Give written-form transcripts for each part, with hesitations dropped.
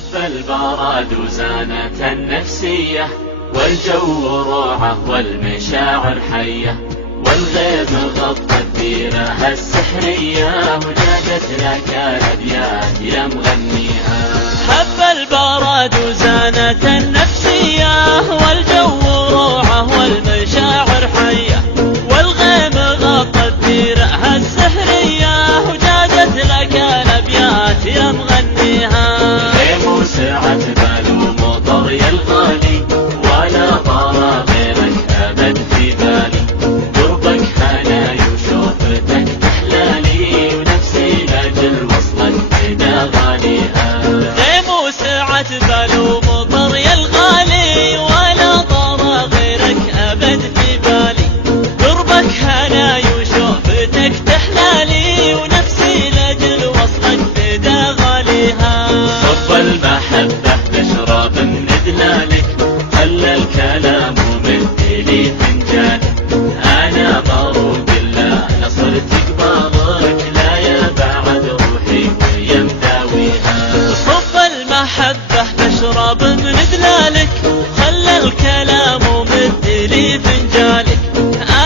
هب البرد وزانت النفسية، والجو روعة والمشاعر حية، والغيم غطى الديرة السحرية، وجادت لك الأبيات يا مغنيها. هب البرد وزانت النفسية، والجو روعة والمشاعر حية، والغيم غطى الديرة السحرية، وجادت لك الأبيات يا مغنيها. غيم وسعت بال ومطر يا الغالي، ولا طار غيرك أبد في بالي، قربك هناي وشوفتك تحلالي، ونفسي لأجل وصلك فدا غاليها. غيم وسعت بال ومطر يا الغالي، ولا طار غيرك أبد في بالي، قربك هناي وشوفتك تحلالي، ونفسي لأجل وصلك فدا غاليها. صب المحبة نشرب من دلالك، خلى الكلام ومدلي فنجانك، أنا مروق الله نصرت قبالك، لا يا بعد روحي ويا مداويها. صب المحبة نشرب من دلالك، خلى الكلام ومدلي فنجانك،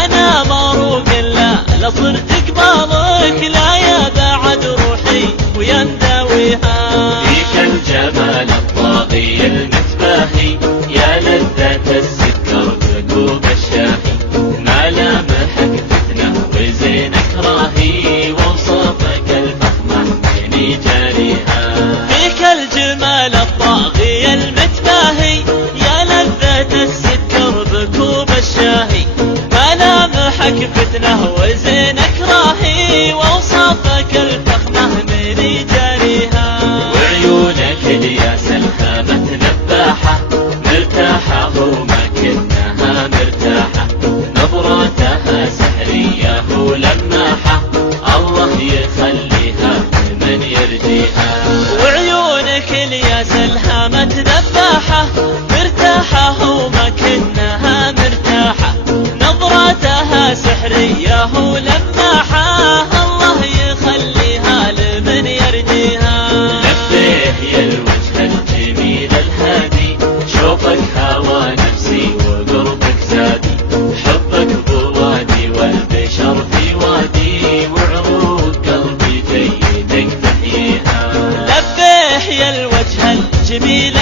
أنا مروق الله لصرت قبالك، لا يا بعد روحي ويا مداويها. فيك الجمال الطاغي المتباهي، يا لذة السكر بكوب الشاهي، ملامحك فتنة وزينك راهي، ووصفك الفخمة بيني جاريها. فيك الجمال الطاغي المتباهي، يا لذة السكر بكوب الشاهي، ملامحك فتنة وزينك راهي، ووصفك الفخمة بيني جاريها. وعيونك الياس الخامة نباحة، مرتاحة وما كنها مرتاحة، نظراتها سحرية ولماحة، الله يخليها من يرجيها. وعيونك الياس الهامة ذباحة، مرتاحة وما كنها مرتاحة، نظراتها سحرية ولماحة، الله يخليها لمن يرجيها. لبيه يا الوجه الجميل الهادي، شوفك هوى نفسي وقربك زادي، حبك بوادي والبشر في وادي، وعروق قلبي في يدك تحييها. لبيه يا الوجه الجميل